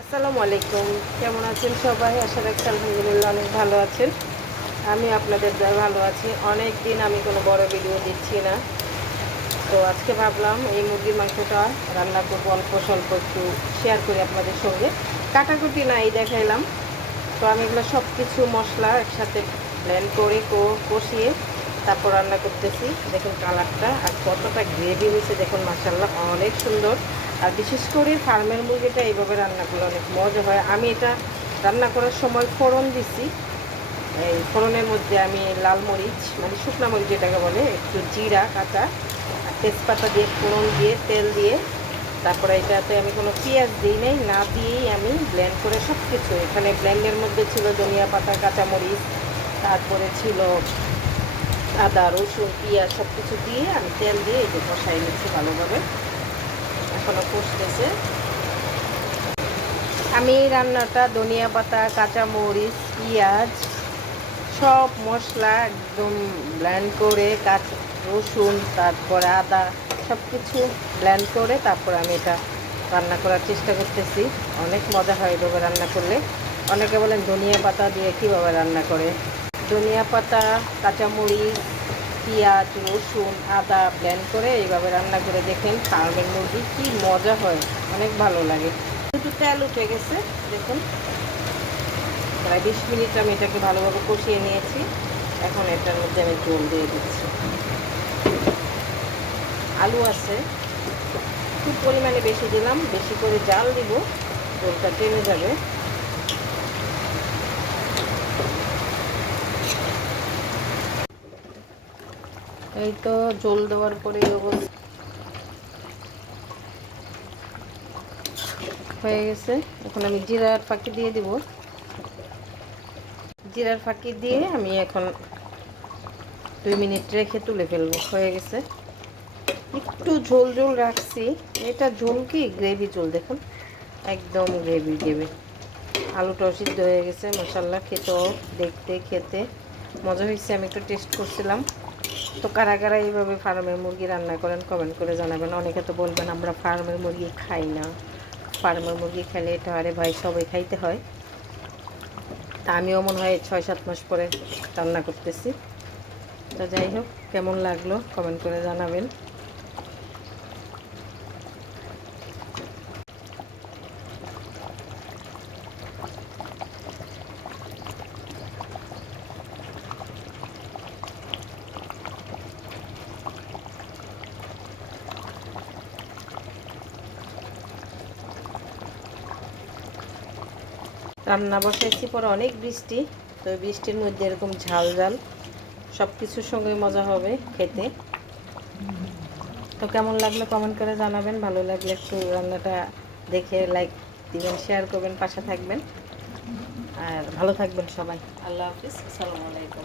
আসসালামু আলাইকুম। কেমন আছেন সবাই? আশা রাখছি আলহামদুলিল্লাহ অনেক ভালো আছেন। আমি আপনাদের দ্বারা ভালো আছি। অনেক দিন আমি কোনো বড় ভিডিও দিচ্ছি না। তো আজকে ভাবলাম এই মুরগির মাংসটা রান্না করবো, অল্প স্বল্প একটু শেয়ার করি আপনাদের সঙ্গে। কাটাকুটি নাই দেখাইলাম। তো আমি এগুলো সব কিছু মশলা একসাথে ব্লেন্ড করে কষিয়ে তারপর রান্না করতেছি। দেখুন কালারটা আর কতটা গ্রেভি হয়েছে দেখুন, মাশাআল্লাহ অনেক সুন্দর। আর বিশেষ করে ফার্মের মুরগিটা এইভাবে রান্না করলে অনেক মজা হয়। আমি এটা রান্না করার সময় ফোড়ন দিছি। এই ফোড়নের মধ্যে আমি লাল মরিচ মানে শুকনো মরিচ যেটাকে বলে, একটু জিরা কাঁচা আর তেজপাতা দিয়ে ফোড়ন দিয়ে তেল দিয়ে তারপরে এটাতে আমি কোনো পেঁয়াজ দিই নাই, না দিয়েই আমি ব্লেন্ড করে সব কিছু, এখানে ব্লেন্ডের মধ্যে ছিল ধনিয়া পাতা কাঁচামরিচ, তারপরে ছিল আদা রসুন পেঁয়াজ সব কিছু দিয়ে আমি তেল দিয়ে এই যে কষাই নিচ্ছি ভালোভাবে। এখনও কষতেছে। আমি রান্নাটা ধনিয়া পাতা কাঁচামরিচ পেঁয়াজ সব মশলা একদম ব্লেন্ড করে রসুন তারপরে আদা সব কিছু ব্লেন্ড করে তারপর আমি এটা রান্না করার চেষ্টা করতেছি। অনেক মজা হয় এভাবে রান্না করলে। অনেকে বলেন ধনিয়া পাতা দিয়ে কীভাবে রান্না করে। ধনিয়া পাতা কাঁচামরিচ পেঁয়াজ রসুন আদা ব্লেন্ড করে এইভাবে রান্না করে দেখেন, ফার্মের মুরগি কী মজা হয়, অনেক ভালো লাগে। একটু তেল উঠে গেছে দেখুন। প্রায় 20 মিনিট আমি এটাকে ভালোভাবে কষিয়ে নিয়েছি। এখন এটার মধ্যে আমি জল দিয়ে দিচ্ছি। আলু আছে, খুব পরিমাণে বেশি দিলাম, বেশি করে জাল দিব, জলটা টেনে যাবে। এই তো জল দেওয়ার পরে অবস্থা হয়ে গেছে। এখন আমি জিরার ফাঁকি দিয়ে দিব। জিরার ফাঁকি দিয়ে আমি এখন 2 মিনিট রেখে তুলে ফেলবো। হয়ে গেছে। একটু ঝোল ঝোল রাখছি। এটা ঝোল কি গ্রেভি ঝোল দেখুন, একদম গ্রেভি গ্রেভি। আলুটাও সিদ্ধ হয়ে গেছে মাশাআল্লাহ। খেতেও দেখতে খেতে মজা হয়েছে। আমি একটু টেস্ট করছিলাম। তো কারা কারা এইভাবে ফার্মের মুরগি রান্না করেন কমেন্ট করে জানাবেন। অনেকে তো বলবেন আমরা ফার্মের মুরগি খাই না, ফার্মের মুরগি খেলে এটা আরে ভাই সবাই খাইতে হয়। তা আমিও মনে হয় 6-7 মাস পরে রান্না করতেছি। তো যাই হোক, কেমন লাগলো কমেন্ট করে জানাবেন। রান্না বসাইছি পরে অনেক বৃষ্টি। তো বৃষ্টির মধ্যে এরকম ঝাল ঝাল সব কিছুর সঙ্গে মজা হবে খেতে। তো কেমন লাগলো কমেন্ট করে জানাবেন। ভালো লাগলে একটু রান্নাটা দেখে লাইক দিবেন, শেয়ার করবেন, পাশে থাকবেন। আর ভালো থাকবেন সবাই। আল্লাহ হাফিজ, আসসালামু আলাইকুম।